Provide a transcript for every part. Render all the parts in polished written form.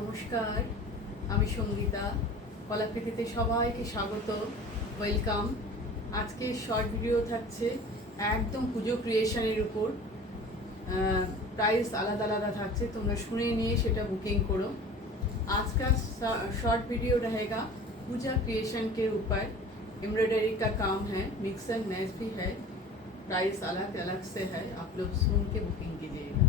নমস্কার, আমি সঙ্গীতা। কলাকৃতিতে সবাইকে স্বাগত, ওয়েলকাম। আজকে শর্ট ভিডিও থাকছে একদম পুজো ক্রিয়েশনের উপর। প্রাইস আলাদা আলাদা থাকছে, তোমরা শুনে নিয়ে সেটা बुकिंग करो। आज का शॉर्ट वीडियो रहेगा पूजा क्रिएशन के ऊपर। एम्ब्रॉयडरी का काम है, मिक्स एंड मैच भी है, प्राइस अलग अलग से है, आप लोग सुन के बुकिंग कीजिएगा।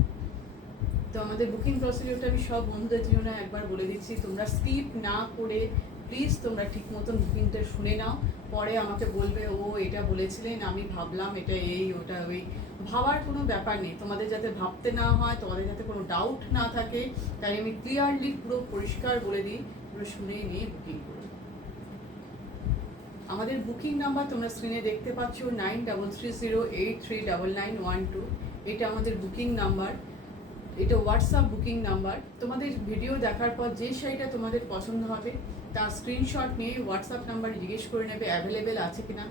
তো আমাদের বুকিং প্রসিডিওরটা আমি সব বন্ধুদের জন্য একবার বলে দিচ্ছি, তোমরা স্কিপ না করে প্লিজ তোমরা ঠিক মতন বুকিংটা শুনে নাও। পরে আমাকে বলবে ও এটা বলেছিলেন, আমি ভাবলাম এটা এই ওটা ওই। ভাবার কোনো ব্যাপার নেই, তোমাদের যাতে ভাবতে না হয়, তোমাদের যাতে কোনো ডাউট না থাকে, তাই আমি ক্লিয়ারলি পুরো পরিষ্কার বলে দিই, পুরো শুনে নিয়ে বুকিং করো। আমাদের বুকিং নাম্বার তোমরা স্ক্রিনে দেখতে পাচ্ছ 9330839912। এটা আমাদের বুকিং নাম্বার, এটা হোয়াটসঅ্যাপ বুকিং নাম্বার। তোমাদের ভিডিও দেখার পর যে শাড়িটা তোমাদের পছন্দ হবে তার স্ক্রিনশট নিয়ে হোয়াটসঅ্যাপ নাম্বারে জিজ্ঞেস করে নেবে অ্যাভেলেবেল আছে কিনা।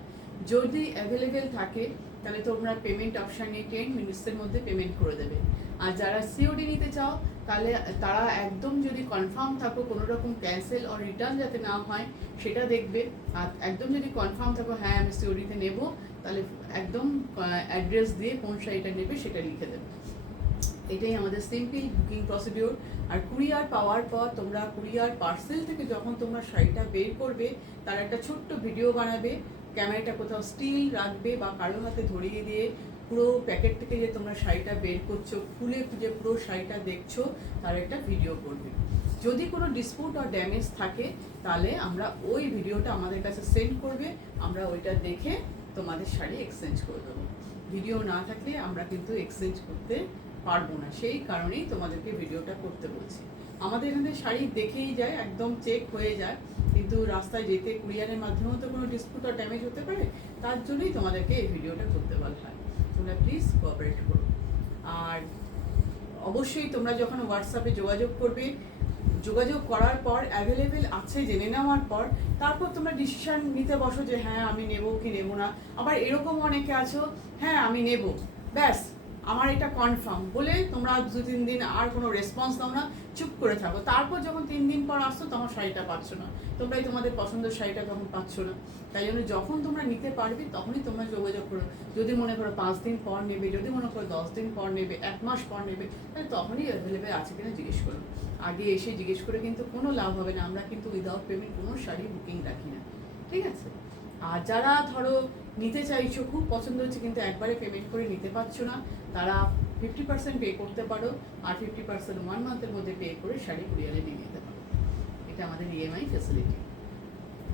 যদি অ্যাভেলেবেল থাকে তাহলে তোমরা পেমেন্ট অপশান নিয়ে 10 মিনিটসের মধ্যে পেমেন্ট করে দেবে। আর যারা সিওডি নিতে চাও তাহলে তারা একদম যদি কনফার্ম থাকো, কোনো রকম ক্যান্সেল আর রিটার্ন যাতে না হয় সেটা দেখবে। আর একদম যদি কনফার্ম থাকো হ্যাঁ আমি সিওডিতে নেবো, তাহলে একদম অ্যাড্রেস দিয়ে কোন শাড়িটা নেবে সেটা লিখে দেবে। এটাই আমাদের সিম্পল বুকিং প্রসিডিওর। আর কুরিয়ার পাওয়ার পর তোমরা কুরিয়ার পার্সেল থেকে যখন তোমরা শাড়িটা বের করবে তার একটা ছোট্ট ভিডিও বানাবে, ক্যামেরাটা কোথাও স্টিল রাখবে বা কারো হাতে ধরিয়ে দিয়ে পুরো প্যাকেট থেকে যে তোমরা শাড়িটা বের করছো, খুলে খুঁজে পুরো শাড়িটা দেখছো, তার একটা ভিডিও করবে। যদি কোনো ডিসপুট আর ড্যামেজ থাকে তাহলে আমরা ওই ভিডিওটা আমাদের কাছে সেন্ড করবে, আমরা ওইটা দেখে তোমাদের শাড়ি এক্সচেঞ্জ করে দেবো। ভিডিও না থাকলে আমরা কিন্তু এক্সচেঞ্জ করতে পারবো না, সেই কারণেই তোমাদেরকে ভিডিওটা করতে বলছি। আমাদের এখানে শাড়ি দেখেই যায়, একদম চেক হয়ে যায়, কিন্তু রাস্তায় যেতে কুরিয়ারের মাধ্যমেও তো কোনো ডিসপুট আর ড্যামেজ হতে পারে, তার জন্যই তোমাদেরকে এই ভিডিওটা করতে বলা হয়। তোমরা প্লিজ কোঅপারেট করো। আর অবশ্যই তোমরা যখন হোয়াটসঅ্যাপে যোগাযোগ করবে, যোগাযোগ করার পর অ্যাভেলেবেল আছে জেনে নেওয়ার পর তারপর তোমরা ডিসিশন নিতে বসো যে হ্যাঁ আমি নেবো কি নেবো না। আবার এরকম অনেকে আছো হ্যাঁ আমি নেব, ব্যাস আমার এটা কনফার্ম বলে তোমরা 2-3 দিন আর কোনো রেসপন্স দাও না, চুপ করে থাকো। তারপর যখন 3 দিন পর আসছো তখন শাড়িটা পাচ্ছ না, তোমরাই তোমাদের পছন্দের শাড়িটা তখন পাচ্ছ না। তাই জন্য যখন তোমরা নিতে পারবে তখনই তোমরা যোগাযোগ করো। যদি মনে করো 5 দিন পর নেবে, যদি মনে করো 10 দিন পর নেবে, 1 মাস পর নেবে, তাহলে তখনই অ্যাভেলেবেল আছে কিনা জিজ্ঞেস করো। আগে এসে জিজ্ঞেস করে কিন্তু কোনো লাভ হবে না, আমরা কিন্তু উইদাউট পেমেন্ট কোনো শাড়ি বুকিং রাখি না, ঠিক আছে। আর যারা ধরো নিতে চাইছো, খুব পছন্দ হচ্ছে কিন্তু একবারে পেমেন্ট করে নিতে পারছো না, তারা 50% পে করতে পারো আর 50% 1 মান্থের মধ্যে পে করে শাড়ি কুরিয়ারে দিয়ে নিতে পারো। এটা আমাদের ইএমআই ফ্যাসিলিটি।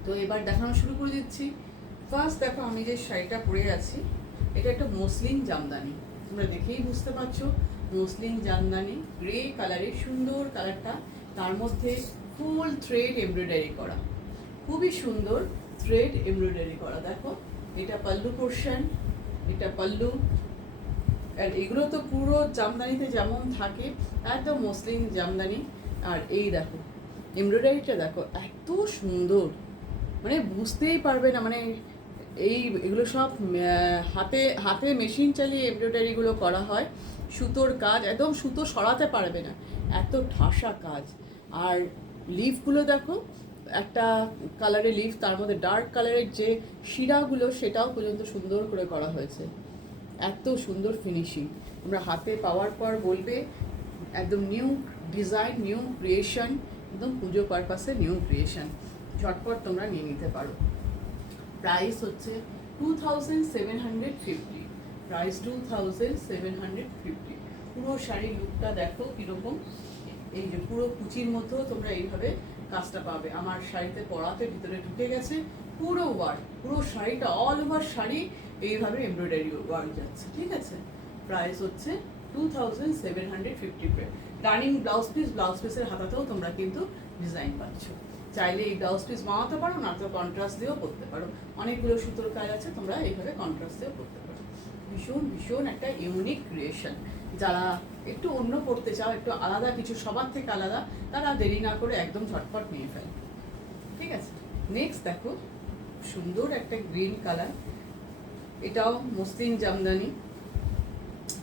তো এবার দেখানো শুরু করে দিচ্ছি। ফার্স্ট দেখো আমি যে শাড়িটা পরে আছি, এটা একটা মসলিন জামদানি, তোমরা দেখেই বুঝতে পারছো মসলিন জামদানি, গ্রে কালারের, সুন্দর কালারটা, তার মধ্যে ফুল থ্রেড এমব্রয়ডারি করা, খুবই সুন্দর থ্রেড এমব্রয়ডারি করা। দেখো এটা পাল্লু পোর্শন, এটা পাল্লু। আর এগুলো তো পুরো জামদানিতে যেমন থাকে একদম মসলিন জামদানি। আর এই দেখো এমব্রয়ডারিটা দেখো এত সুন্দর, মানে বুঝতেই পারবে না, মানে এগুলো সব হাতে হাতে মেশিন চালিয়ে এমব্রয়ডারিগুলো করা হয়, সুতোর কাজ, একদম সুতো সরাতে পারবে না, এত ঠাসা কাজ। আর লিফগুলো দেখো, একটা কালারের লিফ, তার মধ্যে ডার্ক কালারের যে শিরাগুলো সেটাও পর্যন্ত সুন্দর করে করা হয়েছে, এত সুন্দর ফিনিশিং। তোমরা হাতে পাওয়ার পর বলবে একদম নিউ ডিজাইন, নিউ ক্রিয়েশন, একদম পুজো পারপাসে নিউ ক্রিয়েশন। ঝটপট তোমরা নিয়ে নিতে পারো। প্রাইস হচ্ছে 2750, প্রাইস 2750। পুরো শাড়ির লুকটা দেখো কীরকম, এই যে পুরো কুচির মতো তোমরা এইভাবে কাজটা পাবে। আমার শাড়িতে পরাতে ভিতরে ঢুকে গেছে পুরো ওয়ার্ক, পুরো শাড়িটা অল ওভার শাড়ি এইভাবে এমব্রয়ডারি ওয়ার্ক যাচ্ছে, ঠিক আছে। প্রাইস হচ্ছে 2750। রানিং ব্লাউজ পিস, ব্লাউজ পিসের হাতাতেও তোমরা কিন্তু ডিজাইন পাচ্ছ। চাইলে এই ব্লাউজ পিস বানাতে পারো, না তো কন্ট্রাস্ট দিয়েও করতে পারো, অনেকগুলো সুতোর কাজ আছে, তোমরা এইভাবে কন্ট্রাস্ট দিয়েও করতে পারো। ভীষণ ভীষণ একটা ইউনিক ক্রিয়েশন। যারা একটু অন্য করতে চাও, একটু আলাদা কিছু, সবার থেকে আলাদা, তারা দেরি না করে একদম ঝটপট নিয়ে ফেলে, ঠিক আছে। নেক্সট দেখো সুন্দর একটা গ্রিন কালার, এটাও মসলিন জামদানি,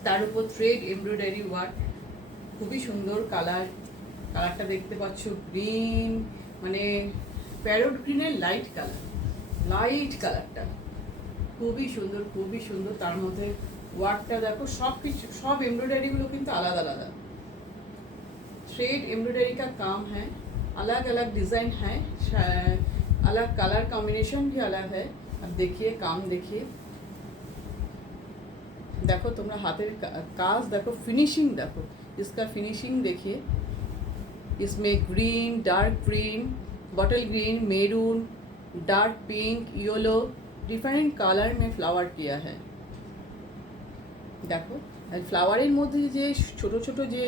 তার উপর থ্রেড এমব্রয়ডারি ওয়ার্ক, খুবই সুন্দর কালার, কালারটা দেখতে পাচ্ছ গ্রিন, মানে প্যারট গ্রিনের লাইট কালারটা খুবই সুন্দর, খুবই সুন্দর। তার মধ্যে ওয়ার্কটা দেখো, সব কিছু, সব एम्ब्रॉयडरीগুলো কিন্তু আলাদা আলাদা। थ्रेड एम्ब्रॉयडरी का काम है, अलग अलग डिज़ाइन है, अलग कलर कॉम्बिनेशन भी अलग है। अब देखिए काम, देखिए देखो तुम्हारा हाथेर काज देखो, फिनिशिंग देखो, इसका फिनिशिंग देखिए। इसमें green, dark green, bottle green, maroon, dark pink, yellow, different colour में फ्लावर किया है। देखो फ्लावारेर मध्य जे छोटो छोटो जे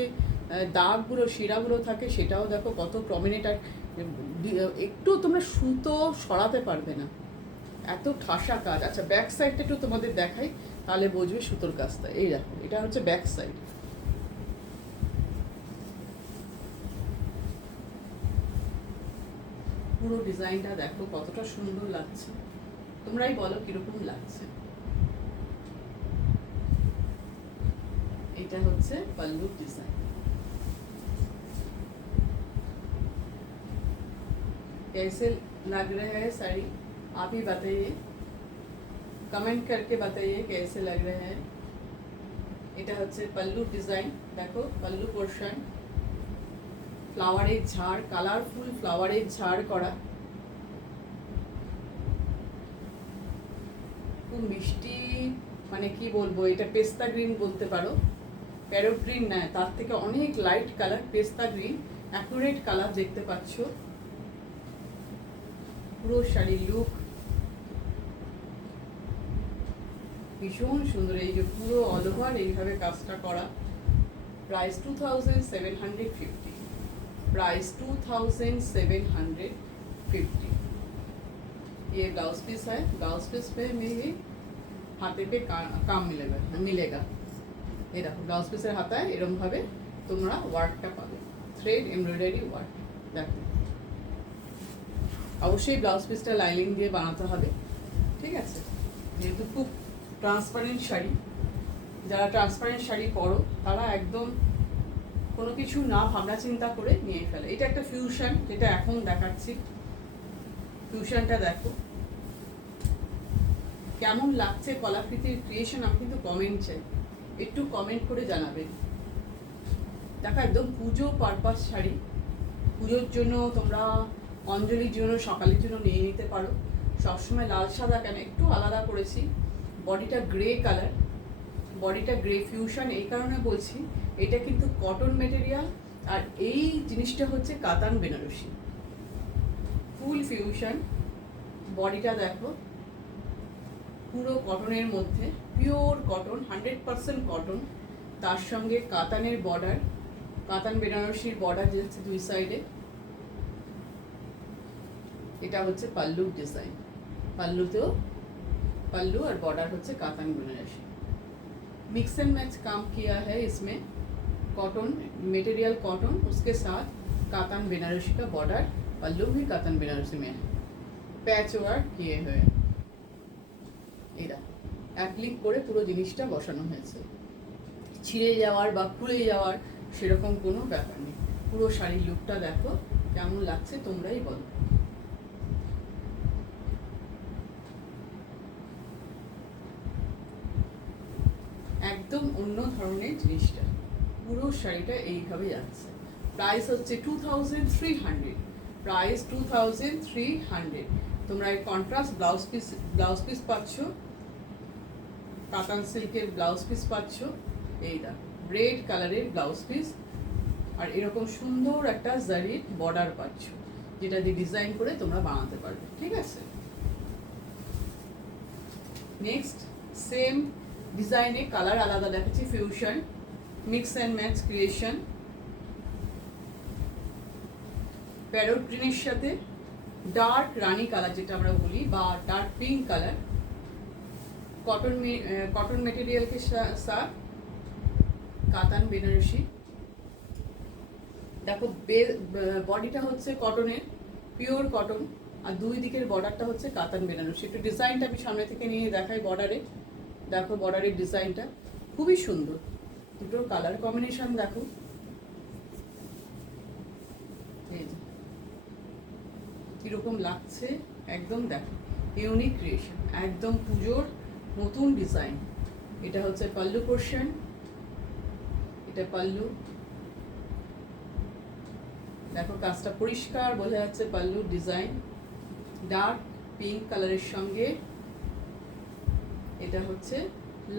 দাগগুলো, শিরাগুলো থাকে, সেটাও দেখো কত প্রমিনেন্ট। আর একটু তোমরা সুতো সরাতে পারবে না, এত ঠাসা কাজ। আচ্ছা ব্যাক সাইডটা একটু তোমাদের দেখাই, তাহলে বুঝবে সুতোর কাজটা। এই দেখো, এটা হচ্ছে ব্যাক সাইড। পুরো ডিজাইনটা দেখো কতটা সুন্দর লাগছে, তোমরাই বলো কিরকম লাগছে। এটা হচ্ছে পল্লু ডিজাইন। कैसे लग रहे हैं साड़ी, आप ही बताइए, कमेंट करके बताइए कैसे लग रहे हैं। এটা হচ্ছে পল্লু ডিজাইন, দেখো পল্লু পোর্শন, ফ্লাওয়ারের ঝাড়, কালারফুল ফ্লাওয়ারের ঝাড় করা, খুব মিষ্টি, মানে কি বলবো, এটা পেস্তা গ্রিন বলতে পারো, প্যারট গ্রিন না, তার থেকে অনেক লাইট কালার, পেস্তা গ্রিন, অ্যাকুরেট কালার দেখতে পাচ্ছ। পুরো শাড়ির লুক ভীষণ সুন্দর। এই যে পুরো অল ওভার এইভাবে কাজটা করা। Price 2750, price 2750। ये ब्लाउज पीस है, ब्लाउज पीस पे में ये हाथे पे काम मिलेगा। ये देखो ब्लाउज पिसের হাতায় এরকম ভাবে তোমরা ওয়ার্কটা পাবে, থ্রেড এমব্রয়ডারি ওয়ার্ক। দেখো অবশ্যই ব্লাউজ পিসটা লাইনিং দিয়ে বানাতে হবে, ঠিক আছে। যেহেতু খুব ট্রান্সপারেন্ট শাড়ি, যারা ট্রান্সপারেন্ট শাড়ি পরো তারা একদম কোনো কিছু না ভাবনা চিন্তা করে নিয়ে ফেলে। এটা একটা ফিউশন, যেটা এখন দেখাচ্ছি। ফিউশনটা দেখো কেমন লাগছে, কলাকৃতির ক্রিয়েশন। আমি কিন্তু কমেন্ট চাই, একটু কমেন্ট করে জানাবেন। দেখো একদম পুজো পারপাস শাড়ি, পুজোর জন্য তোমরা, অঞ্জলির জন্য, সকালের জন্য নিয়ে নিতে পারো। সবসময় লাল সাদা কেন, একটু আলাদা করেছি। বডিটা গ্রে কালার, বডিটা গ্রে ফিউশন, এই কারণে বলছি এটা কিন্তু কটন মেটেরিয়াল, আর এই জিনিসটা হচ্ছে কাতান বেনারসি, ফুল ফিউশন। বডিটা দেখো পুরো কটনের মধ্যে, পিওর কটন, 100% কটন, তার সঙ্গে কাতানের বর্ডার, কাতান বেনারসির বর্ডার যাচ্ছে দুই সাইডে। এটা হচ্ছে পল্লুর ডিজাইন, পল্লুতেও पल्लू और बॉर्डर होच्छे katan Banarasi. Mix and match काम किया है इसमें, कॉटन मटेरियल कॉटन, उसके साथ कातान बनारसी का बॉर्डर, पल्लू भी कातान बनारसी में है, पैच वर्क किए हुए। এরা এক ক্লিক করে পুরো জিনিসটা বসানো হয়েছে, ছিঁড়ে যাওয়ার বা খুলে যাওয়ার সেরকম কোনো ব্যাপার নেই। পুরো শাড়ির লুকটা দেখো কেমন লাগছে, তোমরাই বলো। একদম অন্য ধরনের জিনিসটা, পুরো শাড়িটা এইভাবে যাচ্ছে। প্রাইস হচ্ছে 2300, প্রাইস 2300। তোমরা এই কন্ট্রাস্ট ব্লাউজ পিস পাচ্ছ, কাতান সিল্কের ব্লাউজ পিস পাচ্ছ, এই দেখো রেড কালারের ব্লাউজ পিস, আর এরকম সুন্দর একটা জারির বর্ডার পাচ্ছ, যেটা দিয়ে ডিজাইন করে তোমরা বানাতে পারবে, ঠিক আছে। নেক্সট সেম ডিজাইনে কালার আলাদা দেখাচ্ছি, fusion, mix and match creation. Parrot গ্রিনের সাথে ডার্ক রানি কালার যেটা আমরা বলি, বা dark pink colour, cotton material के साथ कातान बेनारसी। देखो बॉडीटा होच्छे कटनेर, पिओर कटन, और दुई दिकेर बॉर्डारटा होच्छे कातान बेनारसी। एकटु डिजाइनटा आमि सामने थेके निये देखाई, बॉर्डारे देखो बॉर्डारेर डिजाइनटा खूबই সুন্দর, দুটোর কালার কম্বিনেশন দেখো কীরকম লাগছে একদম দেখো, ইউনিক ক্রিয়েশন, একদম পুজোর নতুন ডিজাইন। এটা হচ্ছে পাল্লু পোর্শন, এটা পাল্লু, দেখো কাজটা পরিষ্কার বোঝা যাচ্ছে পাল্লু ডিজাইন। ডার্ক পিঙ্ক কালারের সঙ্গে এটা হচ্ছে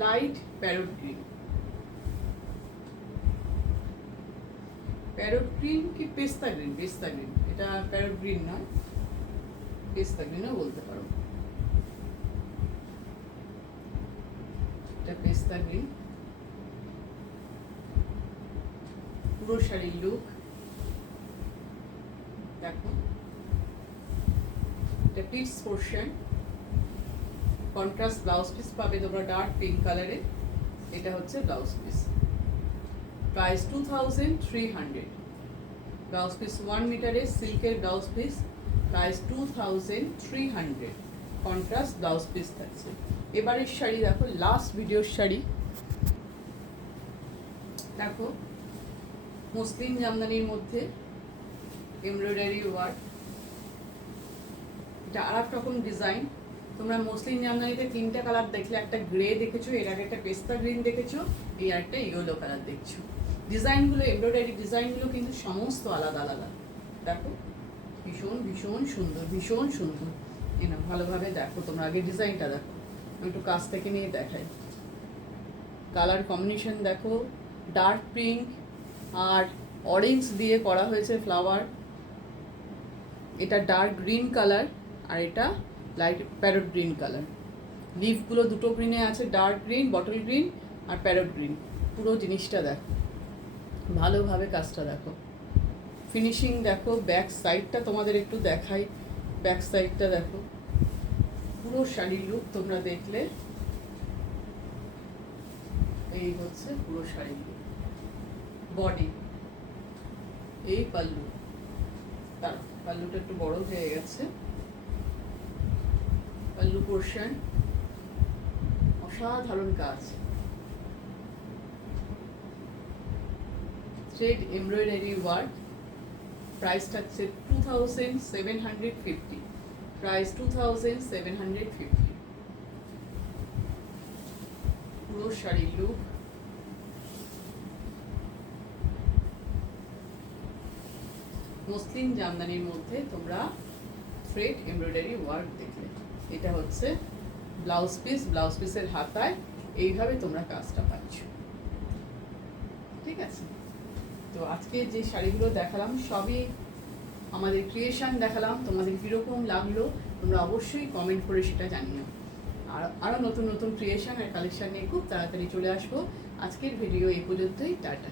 light parrot green. Parrot green কি পেস্তা গ্রিন? পেস্তা গ্রিন, এটা প্যারট গ্রিন নয়, পেস্তা গ্রিনও বলতে পারো। এটা পেস্তা গ্রিন, পুরো শাড়ির লুক দেখো। এটা piece portion, contrast blouse piece পাবে তোমরা ডার্ক পিঙ্ক কালারে। এটা হচ্ছে blouse piece, price 2300। Blouse piece 1 মিটারের সিল্কের blouse piece, price 2300। Contrast blouse piece থাকছে। এবারের শাড়ি দেখো, লাস্ট ভিডিওর শাড়ি দেখো, মুসলিম জামদানির মধ্যে এমব্রয়ডারি ওয়ার্ক। এটা আর এক রকম ডিজাইন। তোমরা মুসলিম জামদানিতে 3টা কালার দেখলে, একটা গ্রে দেখেছো, এর আগে একটা পেস্তা গ্রিন দেখেছো, এই আরেকটা ইয়েলো কালার দেখছো। ডিজাইনগুলো, এমব্রয়ডারি ডিজাইনগুলো কিন্তু সমস্ত আলাদা আলাদা। দেখো ভীষণ ভীষণ সুন্দর, ভীষণ সুন্দর। না ভালোভাবে দেখো তোমরা, আগে ডিজাইনটা দেখো, আমি একটু কাছ থেকে নিয়ে দেখাই। কালার কম্বিনেশন দেখো, ডার্ক পিঙ্ক আর অরেঞ্জ দিয়ে করা হয়েছে ফ্লাওয়ার। এটা ডার্ক গ্রিন কালার আর এটা লাইট প্যারট গ্রিন কালার। লিফগুলো দুটো গ্রিনে আছে, ডার্ক গ্রিন, বটল গ্রিন আর প্যারট গ্রিন। পুরো জিনিসটা দেখো, ভালোভাবে কাজটা দেখো, ফিনিশিং দেখো। ব্যাক সাইডটা তোমাদের একটু দেখাই, ব্যাক সাইডটা দেখো। পুরো শাড়ির লুক তোমরা দেখলে, এই হচ্ছে পুরো শাড়ির লুক। বডি, এই পাল্লু, তার পাল্লুটা একটু বড় হয়ে গেছে। পাল্লু পোর্শন, অসাধারণ কাজ, থ্রেড এমব্রয়ডারি ওয়ার্ক। প্রাইসটা হচ্ছে 2750, প্রাইস 2750। পুরো শাড়ির লুক। মুসলিম জামদানির মধ্যে তোমরা থ্রেড এমব্রয়ডারি ওয়ার্ক দেখলে। এটা হচ্ছে ব্লাউজ পিস, ব্লাউজ পিসের হাতায় এইভাবে তোমরা কাজটা পাচ্ছ। ঠিক আছে, তো আজকে যে শাড়িগুলো দেখালাম সবই আমাদের ক্রিয়েশন দেখালাম। তোমাদের কীরকম লাগলো তোমরা অবশ্যই কমেন্ট করে সেটা জানিও। আর আরও নতুন নতুন ক্রিয়েশন আর কালেকশন নিয়ে খুব তাড়াতাড়ি চলে আসবো। আজকের ভিডিও এই পর্যন্তই, টাটা।